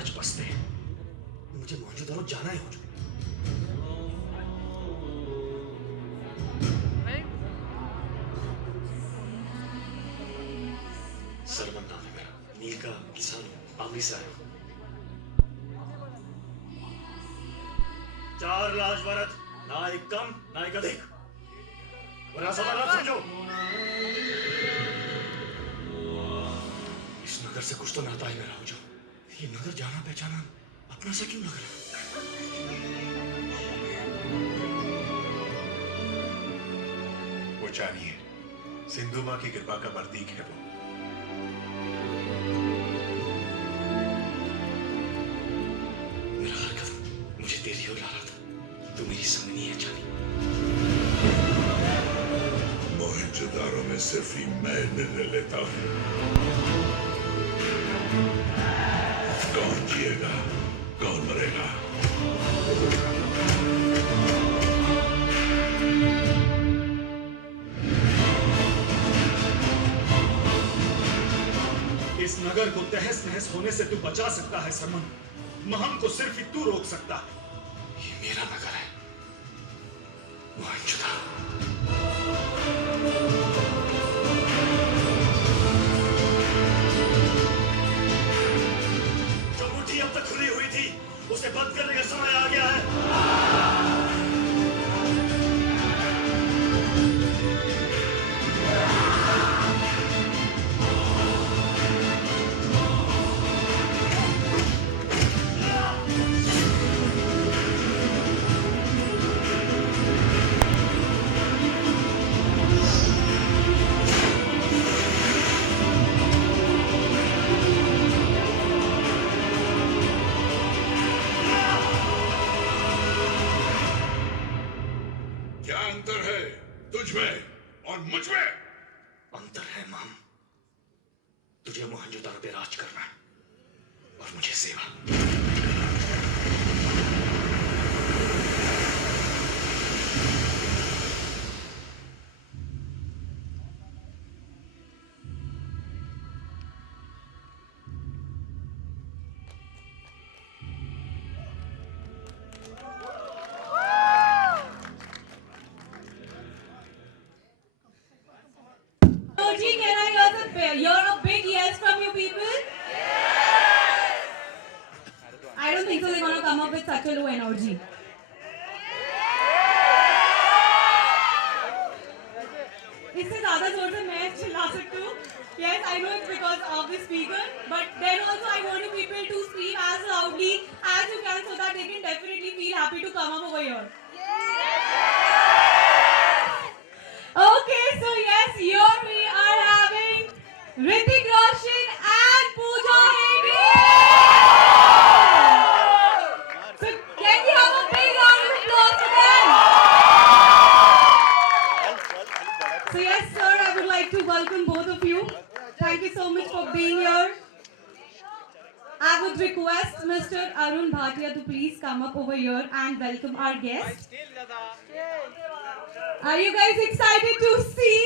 लालच बसते हैं। मुझे मोहनजोदड़ो जाना है। सरवन नाम है मेरा, नील का किसान हूँ, पावली से आया हूँ। 4 लाख भारत, ना एक कम ना एक अधिक, वरना सदा ना समझो। इस नगर से कुछ तो नाता है मेरा। हो जो ये नगर जाना पहचाना अपना सा क्यों लग रहा है? वो जानिए, सिंधु माँ की कृपा का प्रतीक है वो। मेरा हर कदम मुझे तेरी ओर ला रहा था। तू मेरी संगनी है जानी। मोहनजोदारो में सिर्फ ही मैं निर्णय लेता हूँ। कौन जिएगा, कौन मरेगा। इस नगर को तहस नहस होने से तू बचा सकता है सरमन। महम को सिर्फ ही तू रोक सकता है। ये मेरा नगर है मोहनजोदारो। जो मुट्ठी अब तक खुली हुई थी उसे बंद करने का समय आ गया है। क्या अंतर है तुझ में और मुझ में? अंतर है माम, तुझे मोहनजोदारो पे राज करना है और मुझे सेवा। Can I hear a big yes from you people? Yes! I don't think so they're gonna come up with such a low energy. इससे ज़्यादा जोर से मैं चिल्ला सकती हूँ. Yes, I know it's because of the speaker, but then also I want you people to scream as loudly as you can so that they can definitely feel happy to come up over here. Okay, so yes, here we are having Hrithik Roshan and Pooja Hegde. So can we have a big round of applause for them? So yes, sir, I would like to welcome both of you. Thank you so much for being here. I would request Mr. Arun Bhatia to please come up over here and welcome our guest. Are you guys excited to see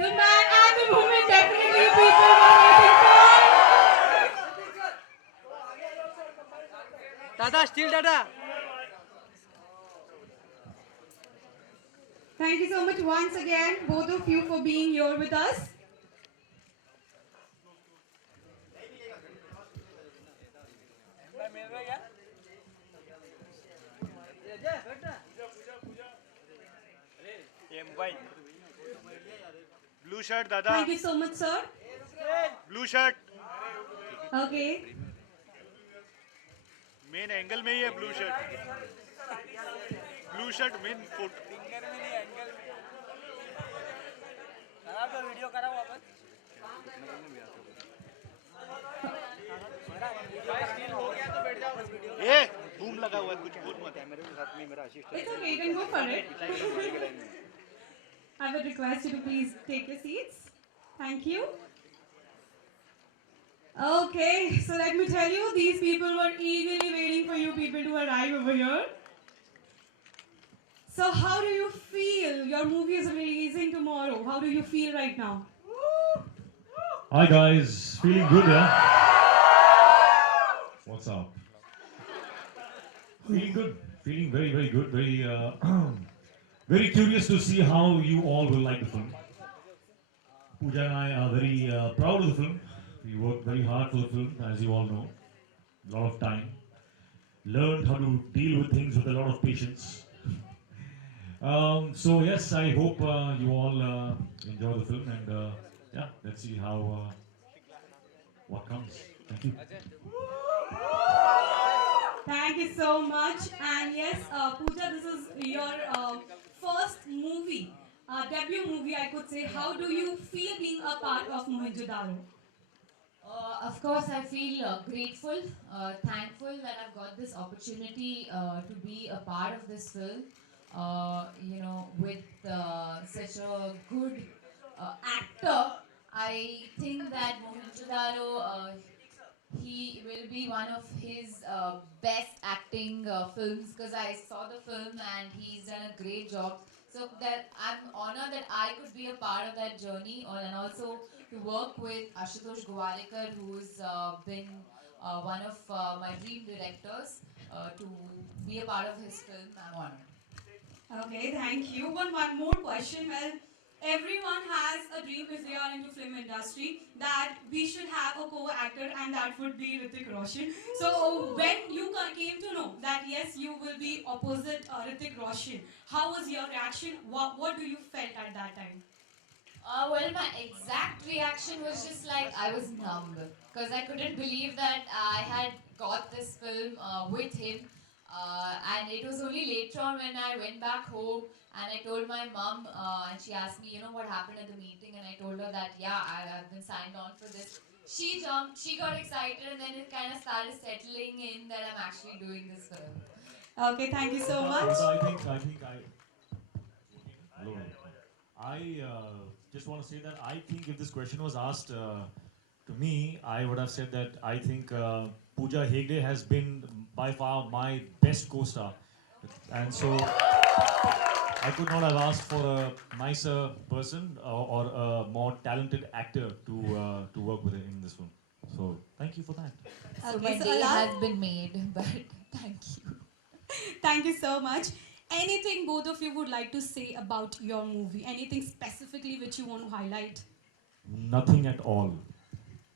the man and the woman definitely people were waiting for? Dada, still Dada. Thank you so much once again, both of you, for being here with us. Blue shirt, Dada. Thank you so much, sir. Blue shirt. Okay. Main angle में ही है blue shirt. Blue shirt main foot. Video करा वापस. हो गया तो बैठ जाओ. ये बूम लगा हुआ है कुछ बोल मत. कैमरे के साथ में मेरा assistant. It's okay, you can go for it. I would request you to please take your seats. Thank you. Okay, so let me tell you, these people were eagerly waiting for you people to arrive over here. So how do you feel? Your movie is releasing tomorrow. How do you feel right now? Hi guys, feeling good, yeah? What's up? Feeling good. Feeling very, very good. Very, very curious to see how you all will like the film. Pooja and I are very proud of the film. We worked very hard for the film, as you all know. A lot of time. Learned how to deal with things with a lot of patience. So yes, I hope you all enjoy the film, and yeah, let's see how what comes. Thank you. Thank you so much. And yes, Pooja, this is your first movie, debut movie, I could say. How do you feel being a part of Mohenjo-daro? Of course, I feel grateful, thankful that I've got this opportunity to be a part of this film. With such a good actor, I think that Mohenjo-daro, he will be one of his best acting films because I saw the film and he's done a great job. So that I'm honored that I could be a part of that journey, and also to work with Ashutosh Gowalikar, who's been one of my dream directors, to be a part of his film. I'm honored. Okay, thank you. One more question. Well, everyone has a dream if they are into film industry that we should have a co-actor, and that would be Hrithik Roshan. So when you came to know that yes, you will be opposite Hrithik Roshan, how was your reaction? What do you felt at that time? Well, my exact reaction was just like I was numb because I couldn't believe that I had got this film with him. And it was only later on when I went back home and I told my mom, and she asked me, what happened at the meeting, and I told her that, yeah, I've been signed on for this. She jumped, she got excited, and then it kind of started settling in that I'm actually doing this film. Okay, thank you so much. So hello. I just want to say that I think if this question was asked to me, I would have said that I think Pooja Hegde has been by far my best co-star, and so I could not have asked for a nicer person or a more talented actor to work with in this film. So thank you for that. So Okay, my so day Alaa? has been made, but thank you. Thank you so much. Anything both of you would like to say about your movie? Anything specifically which you want to highlight? Nothing at all.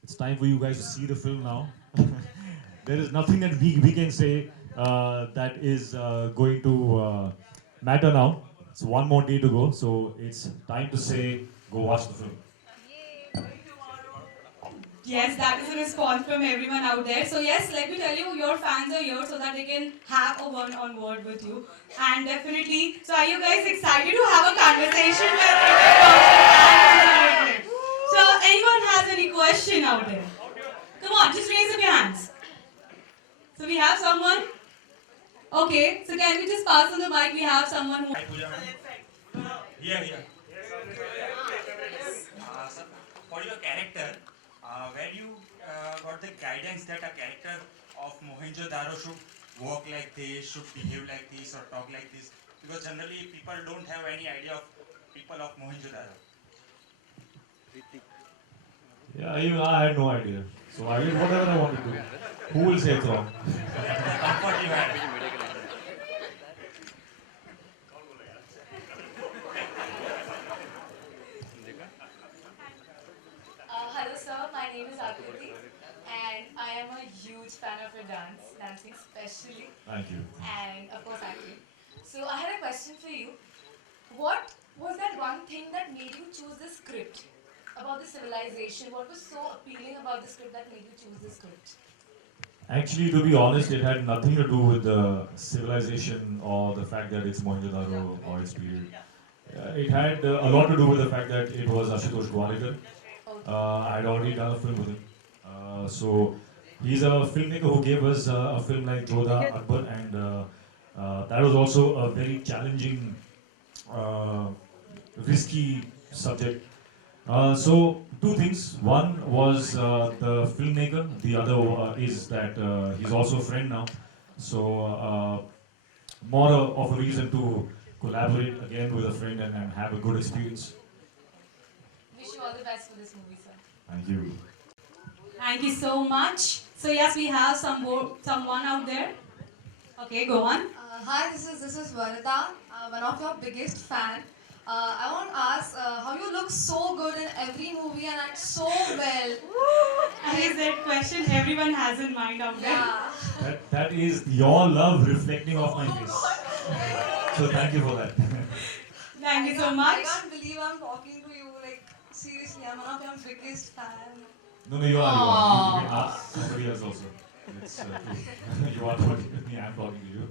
It's time for you guys to see the film now. There is nothing that we can say that is going to matter now. It's one more day to go, so it's time to say, go watch the film. Yes, that is a response from everyone out there. So yes, let me tell you, your fans are here so that they can have a one-on-one with you. And definitely, so are you guys excited to have a conversation with Hrithik? So anyone has any question out there? Come on, just raise up your hands. So we have someone? Okay, so can we just pass on the mic? We have someone who... Hi, Pooja ma'am. Here. Sir, for your character, where you got the guidance that a character of Mohenjo-daro should walk like this, should behave like this, or talk like this? Because generally people don't have any idea of people of Mohenjo-daro. Yeah, even I had no idea. So I did whatever I wanted to. Who will say it's wrong? Comfort you had. Hello sir, my name is Akriti and I am a huge fan of your dancing especially, Thank you. and of course acting. So I had a question for you. What was that one thing that made you choose this script about the civilization? What was so appealing about the script that made you choose this script? Actually, to be honest, it had nothing to do with the civilization or the fact that it's Mohenjo-daro or its period. It had a lot to do with the fact that it was Ashutosh Gowalikar. I had already done a film with him. So he's a filmmaker who gave us a film like Jodha Akbar, and that was also a very challenging, risky subject. So two things. One was the filmmaker. The other is that he's also a friend now. So more of a reason to collaborate again with a friend and have a good experience. Wish you all the best for this movie, sir. Thank you. Thank you so much. So yes, we have someone out there. Okay, go on. Hi, this is Varda, one of your biggest fan. I want to ask how you look so good in every movie and act so well. And is that question everyone has in mind out there? Yeah. That is your love reflecting off my face. So thank you for that. Thank you so I much. can't believe I'm talking to you. Like seriously, I'm one of your biggest fan. No, you are. You can ask somebody else also. It's true. You are talking to me, I'm talking to you.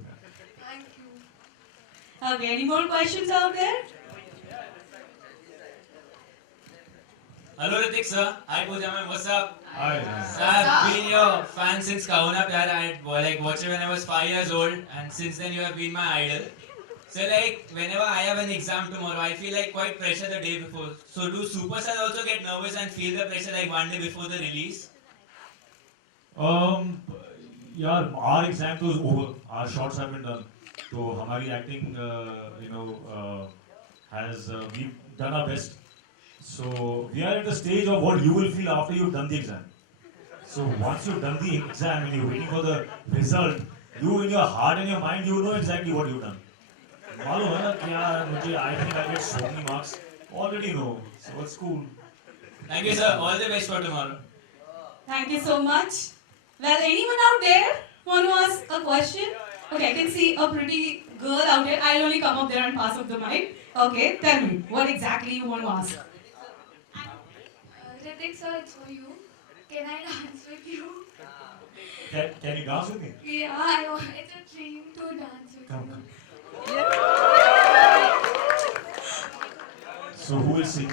Thank you. Okay, any more questions out there? Hello Ritik sir, hi Pooja ma'am, what's up? Hi. So I've been your fan since Kahuna Pyar. I watched it when I was 5 years old, and since then you have been my idol. So whenever I have an exam tomorrow, I feel quite pressure the day before. So do superstars also get nervous and feel the pressure one day before the release? Yeah, our exam was over. Our shots have been done. So हमारी acting, has we've done our best. So we are at the stage of what you will feel after you've done the exam. So once you've done the exam and you're waiting for the result, you in your heart and your mind, you know exactly what you've done. मालूम है ना क्या I think I get so many marks. Already know. So it's cool. Thank you sir, all the best for tomorrow. Thank you so much. Well, anyone out there want to ask a question? Okay, I can see a pretty girl out there. I'll only come up there and pass up the mic. Okay, tell me, what exactly you want to ask? Ritik sir, it's for you. Can I dance with you? Can you dance with me? Yeah, I want. It's a dream to dance with Come, you. come. So who will sing?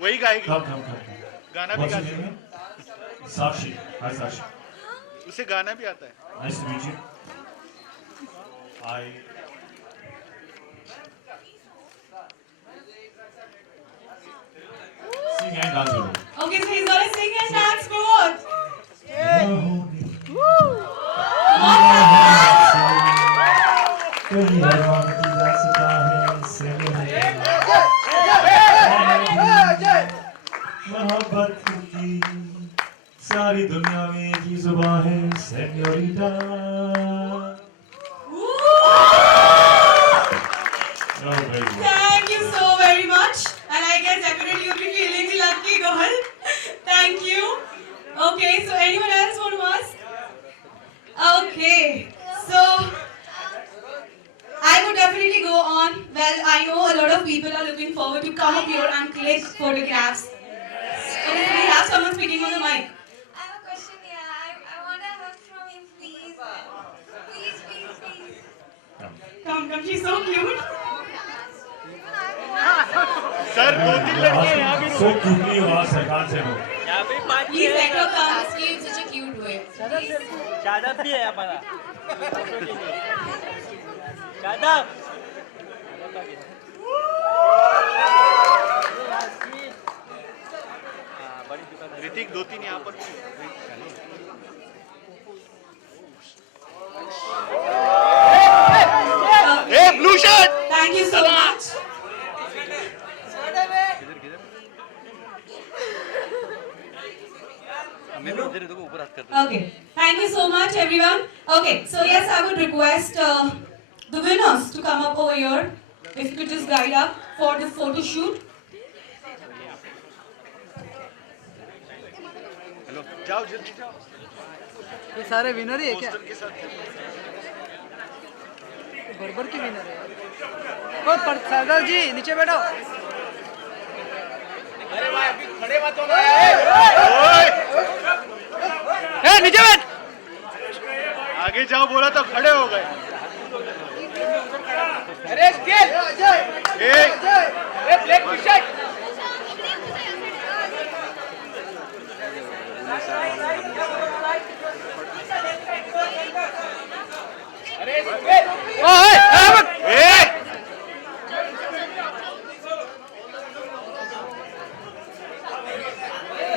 वही गाएगी Come. गाना भी What's your गाती है name? Sakshi. Hi Sakshi. उसे गाना भी आता है Nice to meet you. Sing and dance with me. Okay, so he's gonna sing and dance both. मोहब्बत की सारी दुनिया में एक ही जुबान है senorita Thank you so very much. And I guess definitely you'll be feeling the lucky girl. Thank you. Okay, so anyone else want to ask? Okay, so I would definitely go on. Well, I know a lot of people are looking forward to come up here and click photographs. So if we have someone speaking on the mic. I have a question here. I want a hug from him, please. Please. Come, she's so cute. Sir 2-3 लड़के हैं यहाँ भी So cutely आवाज सरकार से हो यहाँ पे 5 Please let her come. Ask you in such a cute way. Shadab भी है हमारा शादाब ऋतिक 2-3 यहाँ पर a blue shirt Thank you so much. Okay, thank you so much everyone. Okay, so yes, I would request the winners to come up over here. If you could just guide up for the photo shoot. जाओ जल्दी जाओ ये सारे winner ही है क्या poster के साथ बर्बर की विनर है ओ सरदार जी नीचे बैठो अरे भाई अभी खड़े मत होना ए नीचे बैठ आगे जाओ बोला तो खड़े हो गए अरे स्केल ए ब्लैक टी शर्ट अरे स्केल ओए ए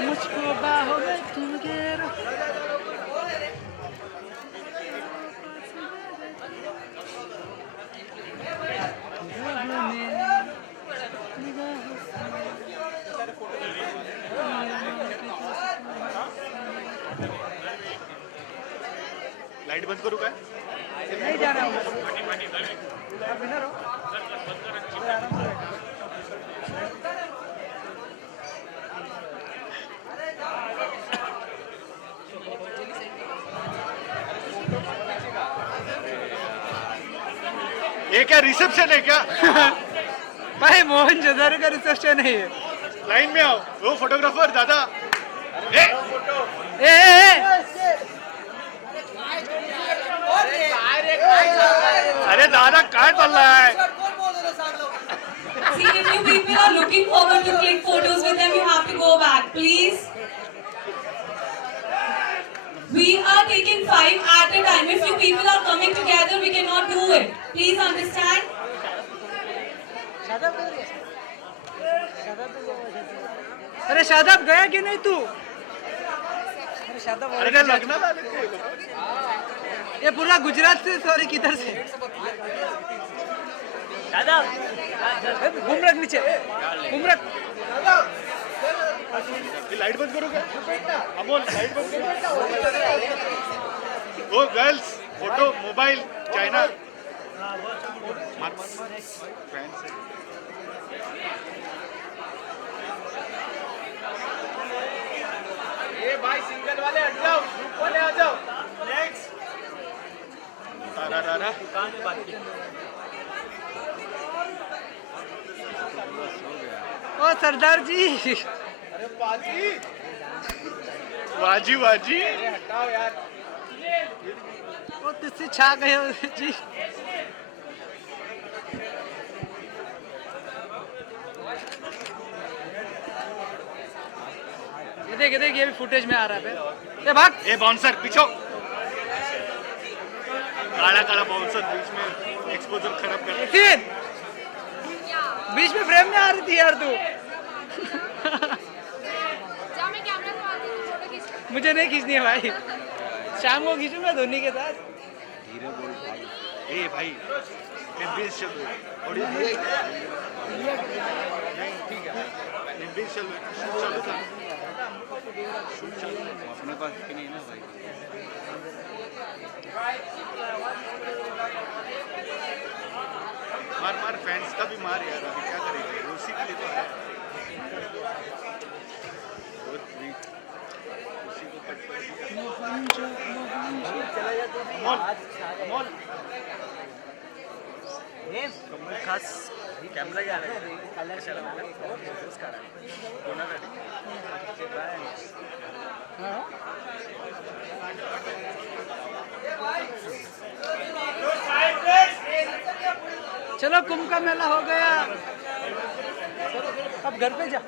मुझको बाहों में तुम घेरो लाइट बंद करू काय नहीं जाना है आप इधर हो ये क्या रिसेप्शन है क्या भाई मोहनजोदड़ो का रिसेप्शन है ये लाइन में आओ वो फोटोग्राफर दादा ए अरे दादा काय चाललाय See, if you people are looking forward to click photos with them, you have to go back, please. We are taking 5 at a time. If you people are coming together, we cannot do it. Please understand. अरे शादाब गया कि नहीं तू अरे शादाब अरे काय लग्नात आले ते लोक? ये पूरा गुजरात से सॉरी किधर से शादाब घूम रख नीचे घूम रख लाइट बंद करू का अमोल लाइट बंद करू वो गर्ल्स फोटो मोबाइल चाइना मार फ्रेंड्स ये भाई सिंगल वाले हट जाओ ग्रुप वाले आ जाओ नेक्स्ट तारा दुकान में बात की ओ सरदार जी अरे पाजी वाजी वाजी हटाओ यार वो तुझसे छा गए हो जी ये देख ये भी फुटेज में आ रहा है ये भाग ए बाउंसर पीछो काला काला बाउंसर बीच में एक्सपोजर खराब कर नितिन बीच में फ्रेम में आ रही थी यार तू मुझे नहीं खींचनी है भाई शाम को खींचूंगा धोनी के साथ धीरे बोल भाई ए भाई एमबीएस चल रही ऑडियो ठीक है एमबीएस चल रही शूट चालू था अपने पास भी नहीं ना भाई मार फैंस का भी मार यार अभी क्या करेंगे उसी के लिए तो है उसी को कट कर अमोल खास कॅमेरा घ्या कशाला कोणासाठी चलो कुंभ का मेला हो गया अब घर पे जा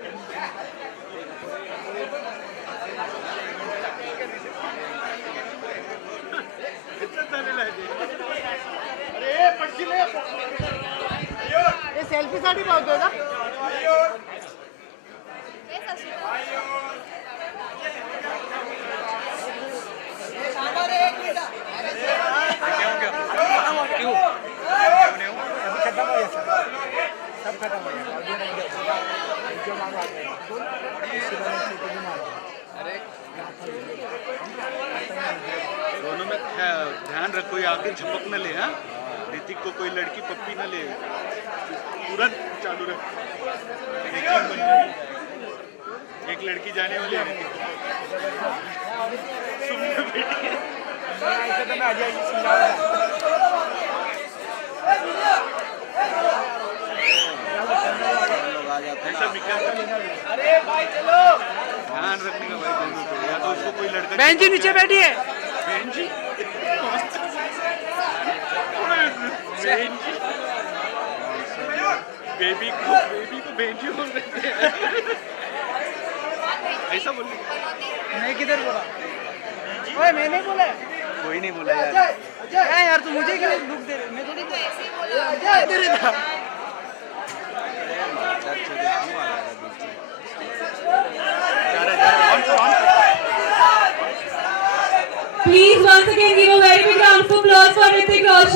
अरे पक्षी ले ये सेल्फी साठी पाहतोय का सब खत्म हो दोनों में ध्यान रखो ये आगे झपक न ले हाँ ऋतिक को कोई लड़की पप्पी न ले तुरंत चालू रख एक लड़की जाने वाली है अरे भाई चलो ध्यान रखने का भाई दोनों को या तो उसको कोई लड़का बहन जी नीचे बैठी है बहन जी बेबी को बहन जी बोल रहे थे ऐसा बोल मैं किधर बोला ओए मैंने बोला कोई नहीं बोला यार यार तू मुझे क्यों दुख दे रहे मैं थोड़ी दे रहा था Please once again give a very big round of applause for Hrithik Roshan.